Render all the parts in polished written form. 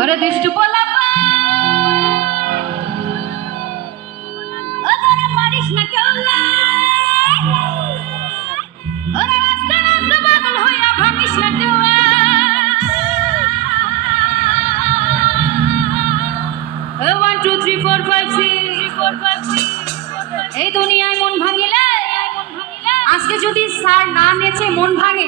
ওরে দুষ্টু পোলাপা ওরে মারিস না কেউলা ওরে রাস্তা রাস্তা পাগল হইয়া ভাঙিস না কেউলা 1 2 3 4 5 6 এই দুনিয়ায় মন ভাঙিলে আজকে যদি স্যার না নেচে মন ভাঙে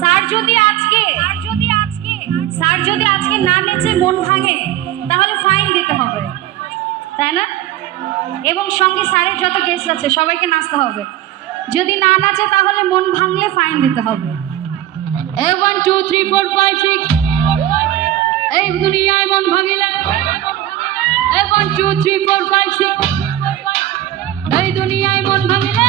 স্যার যদি আজকে না নেচে মন ভাঙে তাহলে ফাইন দিতে হবে, তাই না? এবং সঙ্গে স্যারের যত গেস্ট আছে সবাইকে নাচতে হবে। যদি না নাচে তাহলে মন ভাঙলে ফাইন দিতে হবে। 1 2 3 4 5 6 এই দুনিয়ায় মন ভাঙিলে 1 2 3 4 5 6 এই দুনিয়ায় মন ভাঙিলে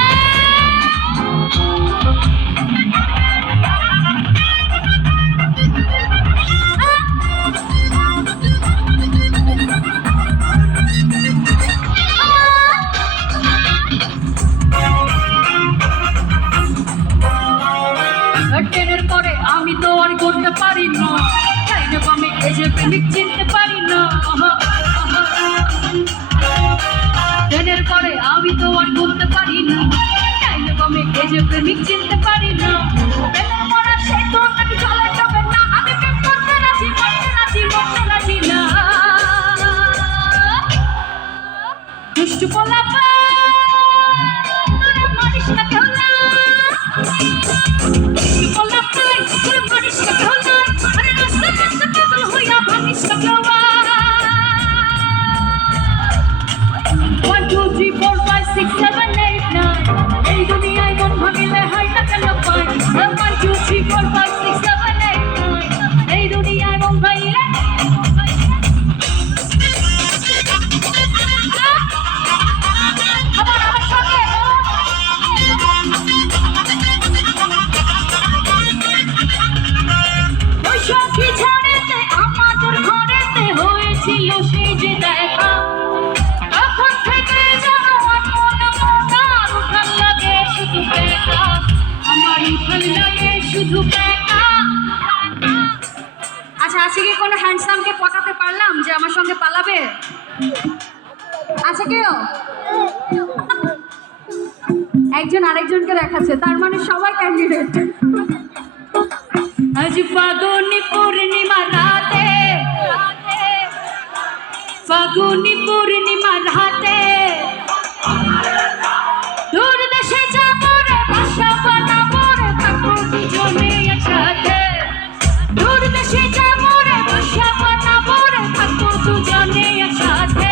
ট্রেনের পরে আমি তো আর করতে পারি না, তাই না আমি এসে প্রেমিক চিনতে পারি না। ট্রেনের পরে আমি তো আর করতে পারি না, তাই না আমি এসে প্রেমিক চিনতে পারি না। ট্রেনের পরে সে তো নাকি চলে যাবে না, আমি প্রেম করতে রাজি না। দুষ্টু পোলাপা তোরা মারিস না কেউলা আচ্ছা, আজকে কি কোনো হ্যান্ডসামকে পটাতে পারলাম যে আমার সঙ্গে পালাবে? আচ্ছা, কেউ একজন আরেকজনকে দেখাচ্ছে, তার মানে সবাই ক্যান্ডিডেট। আজ ফাগুনি পূর্ণিমা রাতে, ফাগুনি পূর্ণিমা রাতে দূর দেশে যাবো রে, বাসা বানাবো রে, থাকবো দুজনে একসাথে। দূর দেশে যাবো রে, বাসা বানাবো রে, থাকবো দুজনে একসাথে।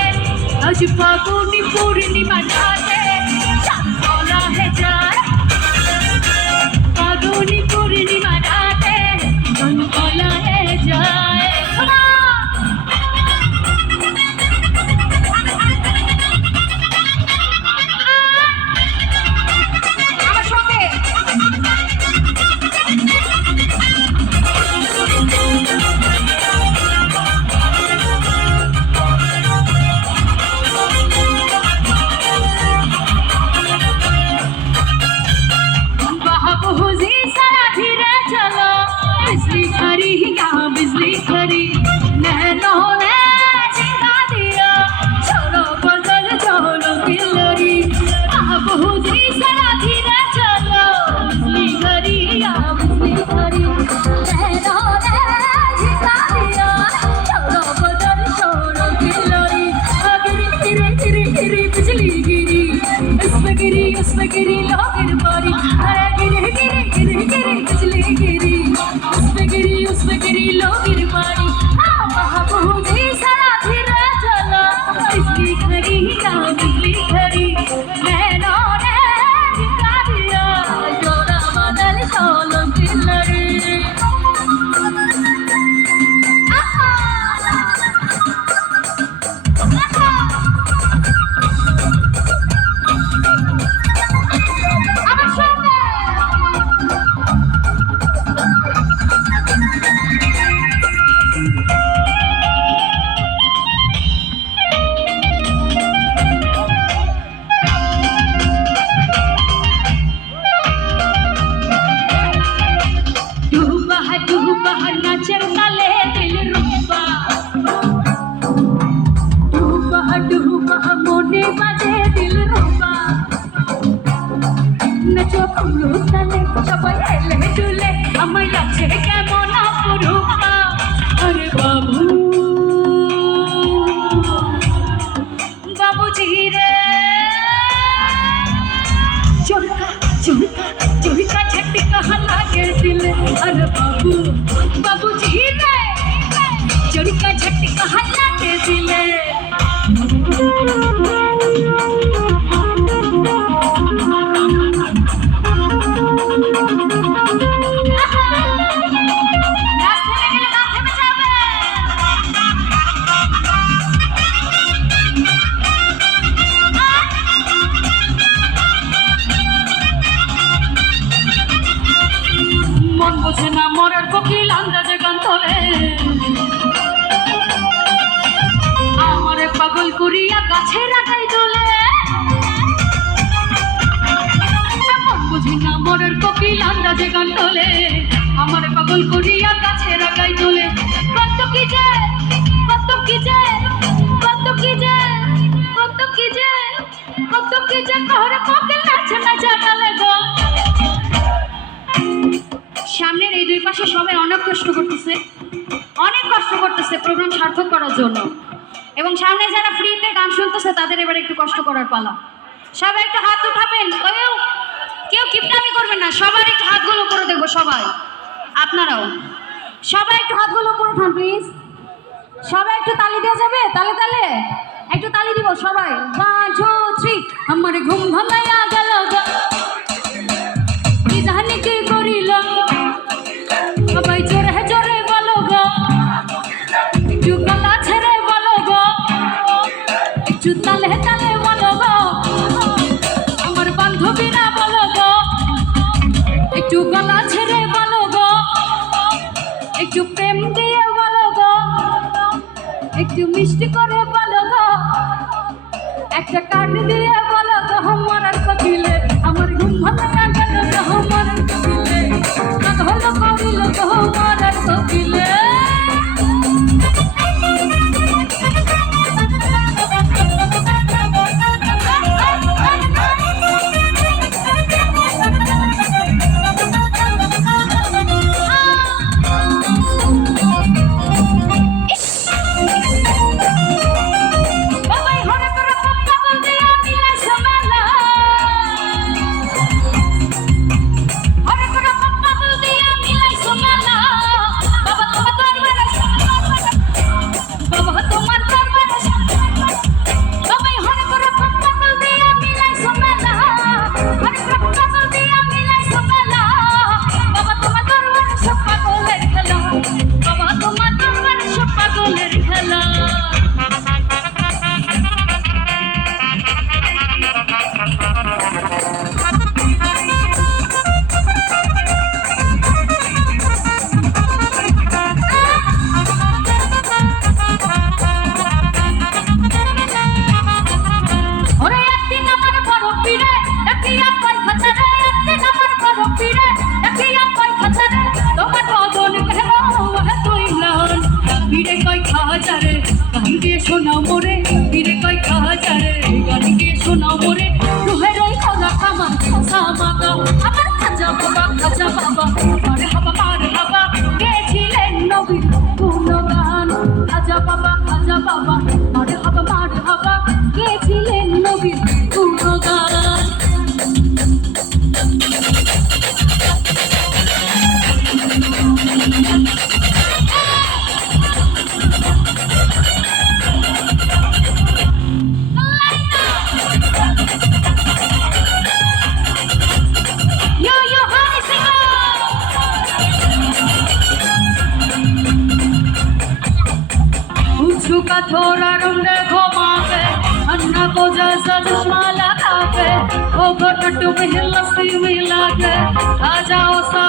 আজ ফাগুনি পূর্ণিমা রাতে চাঁদ বলা হে যায়, ফাগুনি পূর্ণিমা রাতে চাঁদ বলা হে যায়। उसमें गिरी लोगिर बारी, गिरे गिरे गिरे गिरे बिजली गिरी, उसमें गिरी लोगिर बारी। महाबूजी सरा धीरे चला, बिजली खरी या बिजली खरी, नैनों ने झुका दिया, जोड़ा बदल सोलों की लड़ी। ডুবা নাচের তালে দিল রুবা ডুবা মনে বাজে দিল রুবা নাচো কুলু তালে সবাই হেলে দুলে আমায় লাগছে কেমন অপরূপা আরে বাবু বাবুজি রে চোরকা চোরকা চোরকা ঝটকে কहाँ लागे दिल अरे बाबू बाबूजी रे चोरका झटके कहाँ लागे दिल মন বোঝে না মরার কোকিল আন্দাজে গান তোলে আমারে পাগল করিয়া গাছে রাখাই তোলে মন বোঝে না মরার কোকিল আন্দাজে গান তোলে আমারে পাগল করিয়া গাছে রাখাই তোলে কত কি যে কত কি যে কত কি যে কত কি যে কত কি যে ঘরে কোকিল নাচে না জানালে গো সামনের এই দুই পাশে সবাই অনেক কষ্ট করতেছে প্রোগ্রাম সার্থক করার জন্য এবং সামনে যারা ফ্রিতে গান শুনতেছে তাদের এবার একটু কষ্ট করার পালা সবাই একটু হাত উঠাবেন কেউ কিপটামি করবেন না সবার একটু হাতগুলো উপরে দেখবো সবাই আপনারাও সবাই একটু হাতগুলো উপরে উঠান প্লিজ সবাই একটু তালি দেওয়া যাবে তালে তালে একটু তালি দিব সবাই 1 2 3 আমার ঘুম ভাঙাইয়া গেল কি জানি কি করিল সবাই জোরে জোরে বলো গো একটু গলা ছেড়ে বলো গো একটু তালে তালে বলো গো আমার বান্ধবীরা বলো গো একটু গলা ছেড়ে বলো গো একটু প্রেম দিয়ে বলো গো একটু মিষ্টি করে বলো গো একটা কার্ড দিয়ে বলো গো আমার কোকিলে আমার ঘুম ভাঙা গেল আমার কোকিলে হলো করিল গো আমার কোকিলে শোনাও মোরে ফিরে কই খাজারে গান গিয়ে শোনাও মোরে রুহের ওই খোলা খামার খোসা মাগা আমার খাজা বাবা মার হাবা গেছিলেন নবী গুণগান খাজা বাবা মার হাবা গেছিলেন নবী গুণগান का थोड़ा रंग घुमावे अन्ना को जैसा चश्मा लगावे वो घटटू में लस्सी मिला के आ जाओ सा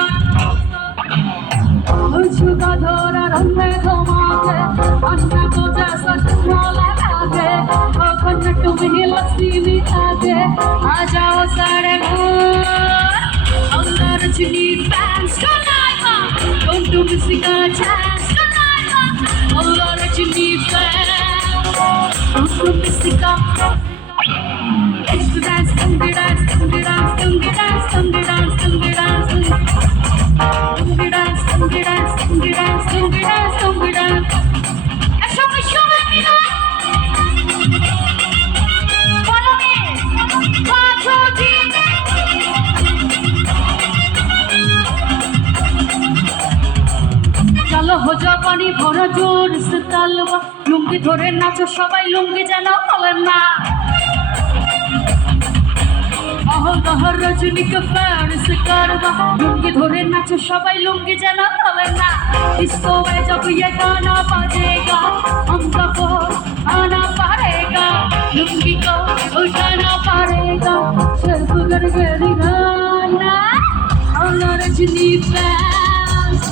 का थोड़ा रंग घुमावे अन्ना को जैसा चश्मा लगावे वो घटटू में लस्सी मिला के आ जाओ सारे अंदर चुनी fans tonight don't do Don't miss a chance tonight. Oh Lord, let you need that. Don't miss a it's the dance, tumby dance, tumby dance, tumby dance, tumby dance, tumby dance, tumby dance, tumby dance, tumby dance, tumby dance, tumby dance. Show me, follow me. 1, 2, 3. চলো হো জবানি ভরা জোর সে তালবা লুঙ্গি ধরে নাচো সবাই লুঙ্গি যেন হলেন না অহংকার রজনী কে প্যার সে কারবা লুঙ্গি ধরে নাচো সবাই লুঙ্গি যেন হলেন না इसको में जब ये गाना बजेगा हम सबको आना पड़ेगा लुंगी को उठाना पड़ेगा सिर्फ गरगरी गाना और Rajni fans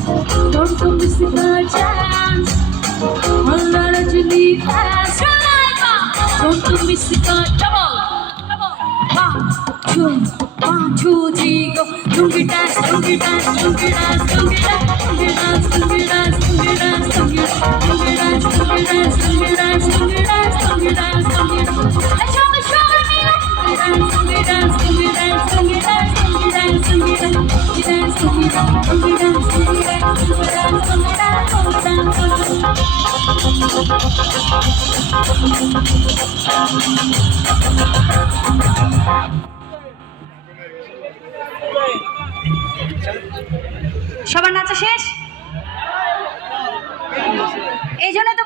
don't miss the chance और Rajni fans don't miss the double 1 2 3 go lungi dance lungi dance lungi dance lungi dance lungi dance lungi dance lungi dance lungi dance lungi dance lungi dance lungi dance lungi dance lungi dance lungi dance show me lungi dance lungi dance lungi dance lungi dance lungi dance lungi dance lungi dance lungi dance lungi dance lungi dance lungi dance lungi dance সবার নাচা শেষ এই জন্য তো